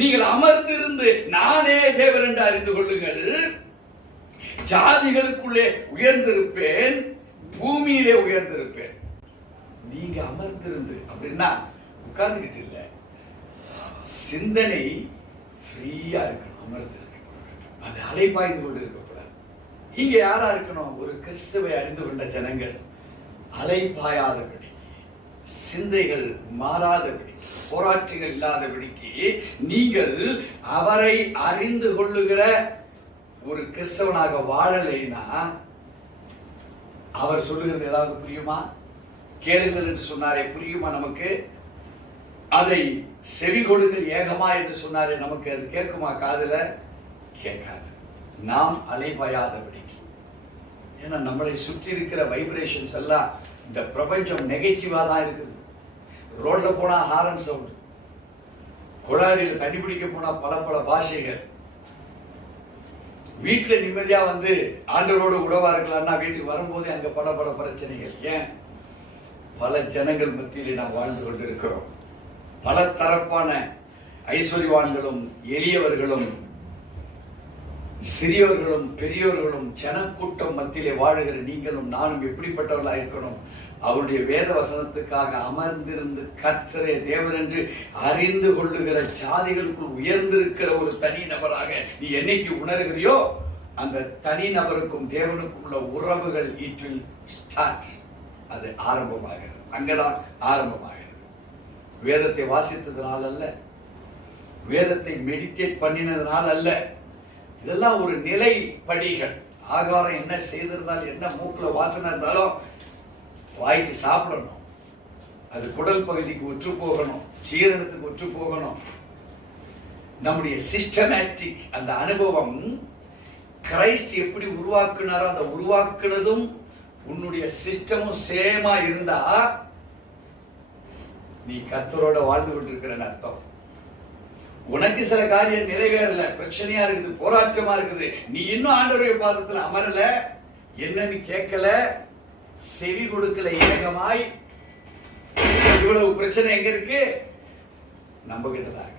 நீங்கள் அமர்ந்திருந்து நானே தேவன் என்று அறிந்து கொள்ளுங்கள். ஜாதிகளுக்குள்ளே உயர்ந்திருப்பேன், பூமியிலே உயர்ந்திருப்பேன். நீங்க அமர்ந்திருந்து அப்படின்னா உட்கார்ந்துகிட்டு இல்ல, சிந்தனை ஃப்ரீயா இருக்கணும். அமர்ந்திருக்கு, அது அலைபாய்ந்து கொண்டு இருக்கக்கூடாது. இங்க யாரா இருக்கணும்? ஒரு கிறிஸ்துவை அறிந்து கொண்ட ஜனங்கள் அலைபாயாதபடி, சிந்தைகள் மாறாதபடி, போராட்டங்கள் இல்லாதபடிக்கு நீங்கள் அவரை அறிந்து கொள்ளுகிற ஒரு கிறிஸ்தவனாக வாழலைன்னா அவர் சொல்லுகிறது ஏதாவது புரியுமா? கேளுங்கள் என்று சொன்னாரே, புரியுமா நமக்கு? அதை செவி கொடுங்கள் ஏகமா என்று சொன்னாரே, நமக்கு அது கேட்குமா? காதுல கேட்காது. நாம் அலைபாயாதபடிக்கு. ஏன்னா நம்மளை சுற்றி இருக்கிற வைப்ரேஷன்ஸ் எல்லாம், இந்த பிரபஞ்சம் நெகட்டிவா தான் இருக்குது. ரோட்ல போனா ஹாரன் சவுண்ட், குழாயில் தண்ணி பிடிக்க போனா பல பல பாஷைகள். வீட்டுல நிம்மதியா வந்து ஆண்டவரோடு உறவா இருக்கலாம்னா வீட்டுக்கு வரும்போதே அங்க பல பல பிரச்சனைகள். ஏன்? பல ஜனங்கள் மத்தியிலே நாம் வாழ்ந்து கொண்டிருக்கிறோம். பல தரப்பான ஐஸ்வர்யவான்களும் எளியவர்களும் சிறியவர்களும் பெரியவர்களும் ஜனக்கூட்டம் மத்தியிலே வாழுகிற நீங்களும் நானும் எப்படிப்பட்டவர்களாக இருக்கணும்? அவருடைய வேத வசனத்துக்காக அமர்ந்திருந்து கர்த்தரே தேவன் என்று அறிந்து கொள்ளுகிற ஜாதிகளுக்குள் உயர்ந்திருக்கிற ஒரு தனி நபராக நீ என்னைக்கு உணர்கிறியோ, அந்த தனி நபருக்கும் தேவனுக்கும் உள்ள உறவுகள் இட் வில் ஸ்டார்ட். அது ஆரம்பமாகிறது. அங்கதான் ஆரம்பமாகிறது. வேதத்தை வாசித்ததுனால அல்ல, வேதத்தை மெடிடேட் பண்ணினதுனால அல்ல. இதெல்லாம் ஒரு நிலை படிகள். ஆகாரம் என்ன செய்திருந்தாலும், என்ன மூக்குல வாசனை இருந்தாலும் வாய்க்கு சாப்பிடணும். அது குடல் பகுதிக்கு ஒற்று போகணும், ஜீரணத்துக்கு ஒற்று போகணும். நம்முடைய சிஸ்டமேட்டிக் அந்த அனுபவம், கிரைஸ்ட் எப்படி உருவாக்குனாரோ அந்த உருவாக்குனதும் உன்னுடைய சிஸ்டமும் சேமா இருந்தா நீ கர்த்தரோட வாழ்ந்து கொண்டிருக்கிறன்னு அர்த்தம். உனக்கு சில காரியம் நிறைவேறல, பிரச்சனையா இருக்குது, போராட்டமா இருக்குது, நீ இன்னும் ஆண்டவருடைய பாதத்துல அமரல, என்னன்னு கேட்கல, செவி கொடுக்கல ஏகமாய். இவ்வளவு பிரச்சனை எங்க இருக்கு? நம்ம கிட்டதான்.